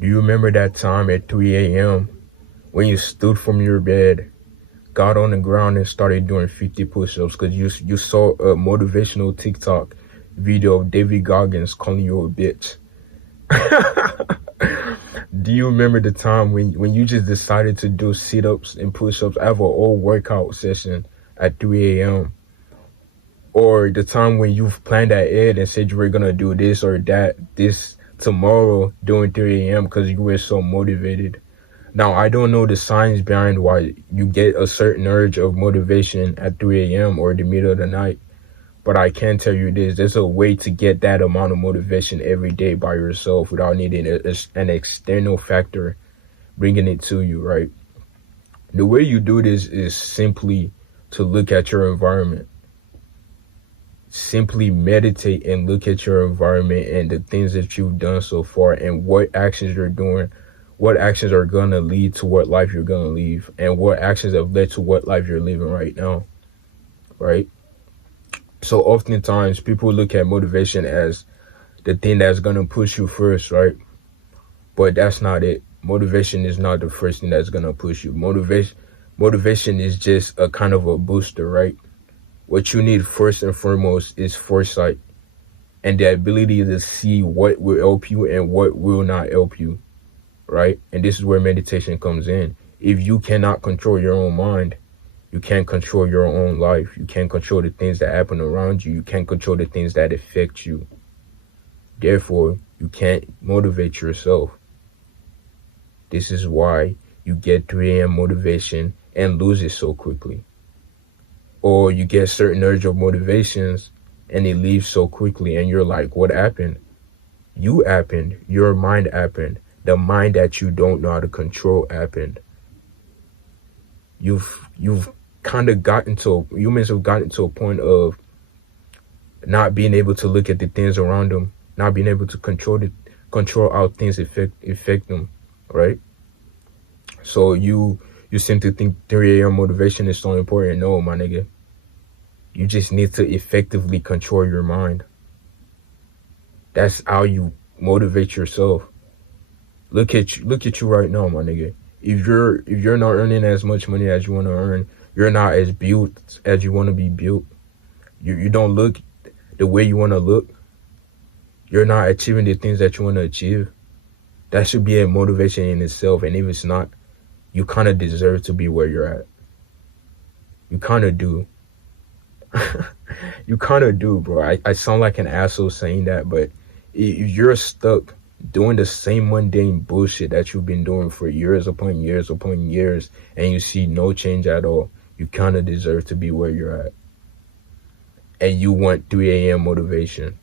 Do you remember that time at 3 a.m. when you stood from your bed, got on the ground and started doing 50 push-ups because you saw a motivational TikTok video of David Goggins calling you a bitch? Do you remember the time when you just decided to do sit-ups and push-ups after a whole workout session at 3 a.m.? Or the time when you've planned ahead and said you were gonna do this or that this tomorrow during 3 a.m. because you were so motivated? Now, I don't know the science behind why you get a certain urge of motivation at 3 a.m. or the middle of the night, but I can tell you this: there's a way to get that amount of motivation every day by yourself without needing an external factor bringing it to you, right? The way you do this is simply to look at your environment. Simply meditate and look at your environment and the things that you've done so far and what actions you're doing, what actions are going to lead to what life you're going to live, and what actions have led to what life you're living right now, right? So oftentimes people look at motivation as the thing that's going to push you first, right? But that's not it. Motivation is not the first thing that's going to push you. Motivation is just a kind of a booster, right? What you need first and foremost is foresight and the ability to see what will help you and what will not help you, right? And this is where meditation comes in. If you cannot control your own mind, you can't control your own life. You can't control the things that happen around you. You can't control the things that affect you. Therefore, you can't motivate yourself. This is why you get 3 a.m. motivation and lose it so quickly. Or you get certain urge of motivations and it leaves so quickly and you're like, what happened? You happened. Your mind happened. The mind that you don't know how to control happened. You've kind of humans have gotten to a point of not being able to look at the things around them, not being able to control how things affect them, right? So you seem to think 3 a.m. motivation is so important. No, my nigga. You just need to effectively control your mind. That's how you motivate yourself. Look at you right now, my nigga. If you're not earning as much money as you want to earn, you're not as built as you want to be built. You don't look the way you want to look. You're not achieving the things that you want to achieve. That should be a motivation in itself. And if it's not, you kind of deserve to be where you're at. You kind of do. You kind of do, bro. I sound like an asshole saying that, but if you're stuck doing the same mundane bullshit that you've been doing for years upon years upon years, and you see no change at all, you kind of deserve to be where you're at. And you want 3 a.m. motivation.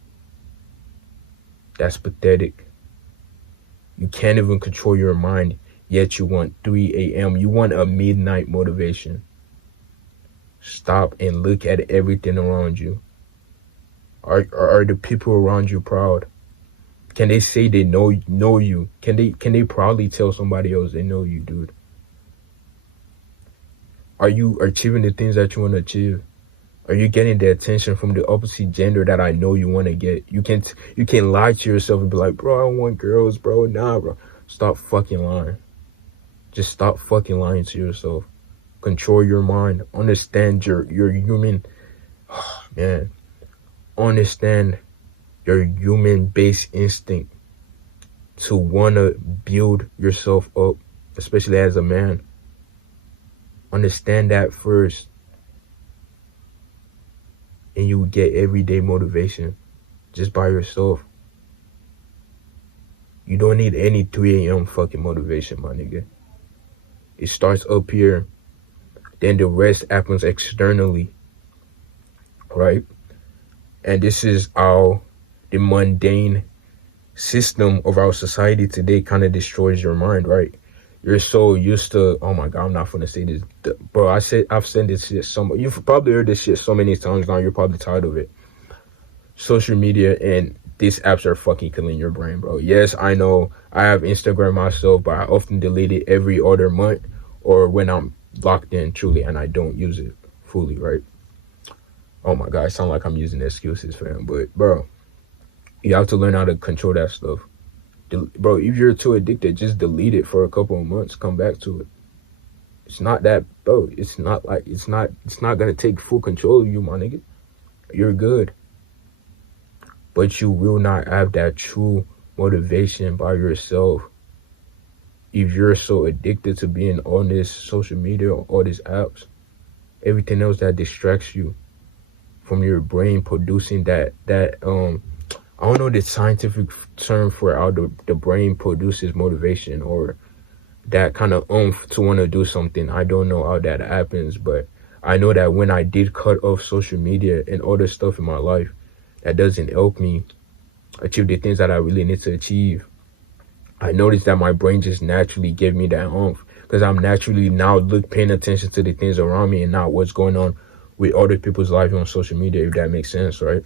That's pathetic. You can't even control your mind, yet you want 3 a.m. You want a midnight motivation. Stop and look at everything around you. Are the people around you proud? Can they say they know you? Can they proudly tell somebody else they know you, dude? Are you achieving the things that you want to achieve? Are you getting the attention from the opposite gender that I know you want to get? You can lie to yourself and be like, bro, I want girls, bro. Nah, bro. Stop fucking lying. Just stop fucking lying to yourself. Control your mind. Understand your human, man. Understand your human-based instinct to want to build yourself up, especially as a man. Understand that first. And you will get everyday motivation just by yourself. You don't need any 3 a.m. fucking motivation, my nigga. It starts up here. Then the rest happens externally. Right? And this is how the mundane system of our society today kind of destroys your mind, right? You're so used to, oh my God, I'm not gonna say this. Bro, I've said this shit you've probably heard this shit so many times now, you're probably tired of it. Social media and these apps are fucking killing your brain, bro. Yes, I know I have Instagram myself, but I often delete it every other month or when I'm locked in truly and I don't use it fully, right? Oh my God, I sound like I'm using excuses for him, but bro, you have to learn how to control that stuff. Bro, if you're too addicted, just delete it for a couple of months, come back to it. It's not that, bro. It's not gonna take full control of you, my nigga. You're good. But you will not have that true motivation by yourself if you're so addicted to being on this social media or all these apps. Everything else that distracts you from your brain producing that I don't know the scientific term for how the brain produces motivation or that kind of oomph to want to do something. I don't know how that happens, but I know that when I did cut off social media and other stuff in my life that doesn't help me achieve the things that I really need to achieve, I noticed that my brain just naturally gave me that oomph because I'm naturally now paying attention to the things around me and not what's going on with other people's lives on social media, if that makes sense, right?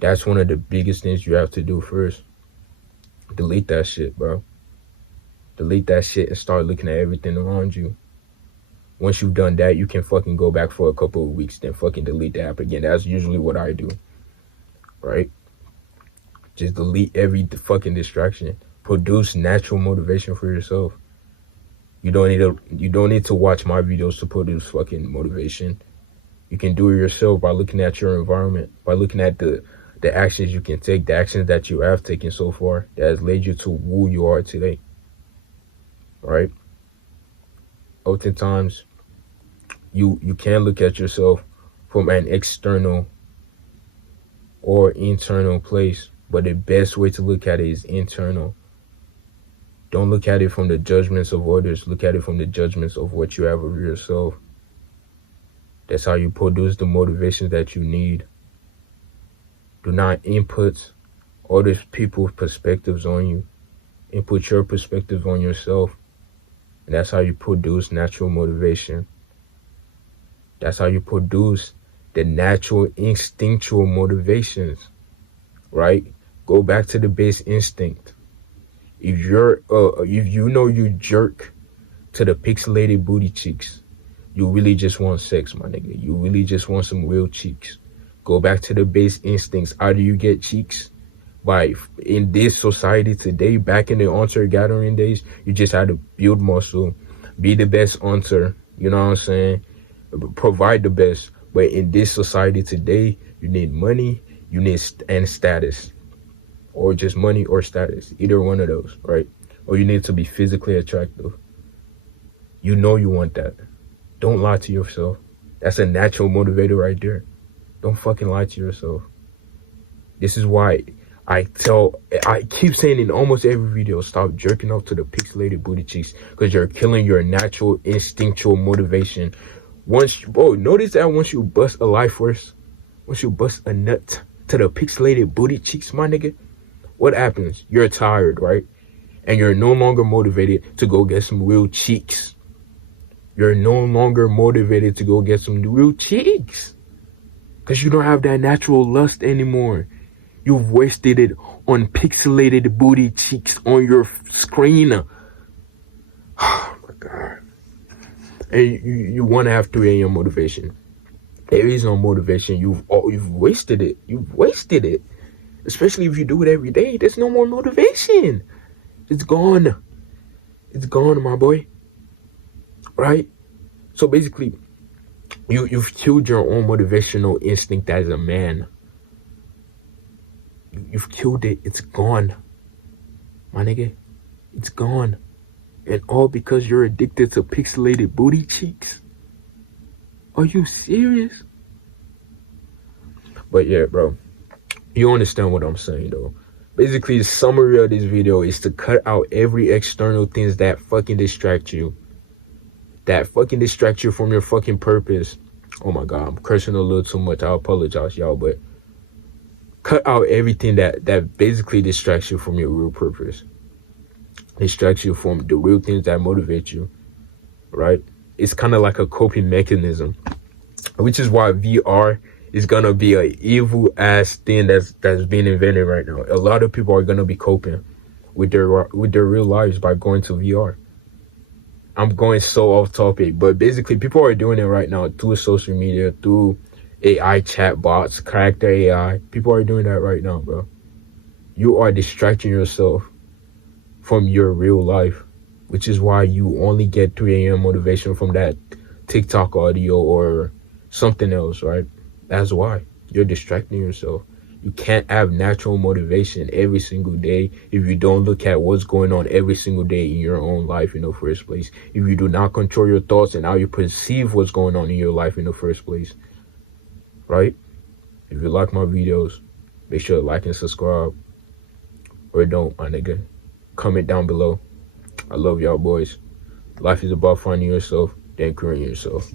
That's one of the biggest things you have to do first. Delete that shit, bro. Delete that shit and start looking at everything around you. Once you've done that, you can fucking go back for a couple of weeks, then fucking delete the app again. That's usually what I do, right? Just delete every fucking distraction. Produce natural motivation for yourself. You don't need to watch my videos to produce fucking motivation. You can do it yourself by looking at your environment, by looking at the actions you can take, the actions that you have taken so far that has led you to who you are today, right? Oftentimes, you can look at yourself from an external or internal place, but the best way to look at it is internal. Don't look at it from the judgments of others. Look at it from the judgments of what you have of yourself. That's how you produce the motivation that you need. Do not input other people's perspectives on you. Input your perspective on yourself. And that's how you produce natural motivation. That's how you produce the natural instinctual motivations, right? Go back to the base instinct. If you jerk to the pixelated booty cheeks, you really just want sex, my nigga. You really just want some real cheeks. Go back to the base instincts. How do you get cheeks? By, in this society today, back in the hunter-gathering days, you just had to build muscle, be the best hunter, you know what I'm saying? Provide the best. But in this society today, you need money, you need and status. Or just money or status, either one of those, right? Or you need to be physically attractive. You know you want that. Don't lie to yourself. That's a natural motivator right there. Don't fucking lie to yourself. This is why I keep saying in almost every video, stop jerking off to the pixelated booty cheeks, because you're killing your natural instinctual motivation. Notice that once you bust a life force, once you bust a nut to the pixelated booty cheeks, my nigga, what happens? You're tired, right? And you're no longer motivated to go get some real cheeks. You're no longer motivated to go get some real cheeks because you don't have that natural lust anymore. You've wasted it on pixelated booty cheeks on your screen. Oh my God. And you want to have 3 a.m. motivation. There is no motivation. You've wasted it. You've wasted it. Especially if you do it every day. There's no more motivation. It's gone. It's gone, my boy. Right? So basically, you've killed your own motivational instinct as a man. You've killed it. It's gone. My nigga. It's gone. And all because you're addicted to pixelated booty cheeks. Are you serious? But yeah, bro. You understand what I'm saying, though. Basically, the summary of this video is to cut out every external things that fucking distract you. That fucking distract you from your fucking purpose. Oh my God, I'm cursing a little too much. I apologize, y'all, but cut out everything that basically distracts you from your real purpose. Distracts you from the real things that motivate you, right? It's kind of like a coping mechanism, which is why VR is gonna be an evil ass thing that's being invented right now. A lot of people are gonna be coping with their real lives by going to VR. I'm going so off topic, but basically people are doing it right now through social media, through AI chatbots, character AI. People are doing that right now, bro. You are distracting yourself from your real life, which is why you only get 3 a.m. motivation from that TikTok audio or something else, right? That's why you're distracting yourself. You can't have natural motivation every single day if you don't look at what's going on every single day in your own life in the first place. If you do not control your thoughts and how you perceive what's going on in your life in the first place, right? If you like my videos, make sure to like and subscribe. Or don't, my nigga. Comment down below. I love y'all boys. Life is about finding yourself, then creating yourself.